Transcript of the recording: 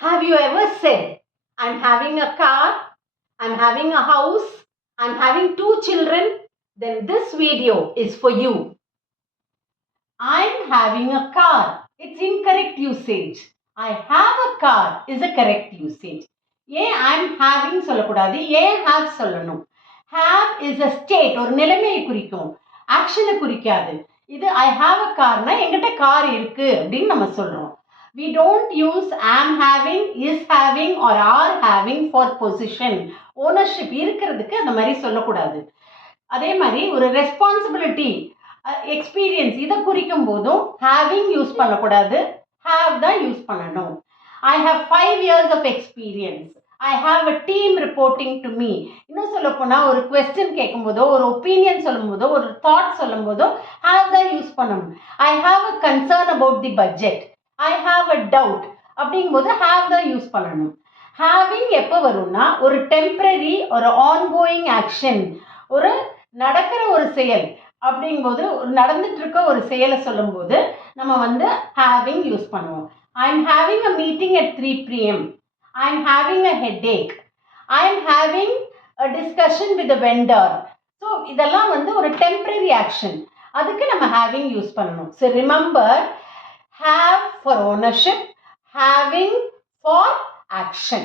Have you ever said, I'm having a car, I'm having a house, I'm having 2 children? Then this video is for you. I'm having a car. It's incorrect usage. I have a car is a correct usage. ஏன் I'm having சொல்லக்கூடாது, ஏன் have சொல்லணும்? Have is a state, ஒரு நிலைமையை குறிக்கும், ஆக்ஷனை குறிக்காது. இது I have a carனா என்கிட்ட கார் இருக்கு அப்படின்னு நம்ம சொல்றோம். We don't use am having, is having or are having for position. Ownership இருக்கிறதுக்கு அந்த மாதிரி சொல்லக்கூடாது. அதே மாதிரி ஒரு ரெஸ்பான்சிபிலிட்டி, எக்ஸ்பீரியன்ஸ் இதை குறிக்கும் போதும் ஹேவிங் யூஸ் பண்ணக்கூடாது, ஹேவ் தான் யூஸ் பண்ணணும். I have 5 years of experience. I have a team reporting to me. இன்னும் சொல்ல போனால் ஒரு கொஸ்டின் கேட்கும் போதோ, ஒரு ஒப்பீனியன் சொல்லும் போதோ, ஒரு தாட் சொல்லும் போதோ ஹாவ் தான் யூஸ் பண்ணணும். I have a concern about the budget, I have a doubt அப்படிங்கும்போது ஹாவ் தான் யூஸ் பண்ணணும். ஹேவிங் எப்போ வரும்னா ஒரு டெம்பரரி, ஒரு ஆன்கோயிங் ஆக்ஷன், ஒரு நடக்கிற ஒரு செயல் அப்படிங்கும்போது, நடந்துட்டு இருக்க ஒரு செயலை சொல்லும் போது நம்ம வந்து ஹேவிங் யூஸ் பண்ணுவோம். I am having a meeting at 3 PM. I am having a headache. I am having a discussion with the vendor. So இதெல்லாம் வந்து ஒரு temporary action. அதுக்கு நம்ம having யூஸ் பண்ணணும். So remember, have for ownership, having for action.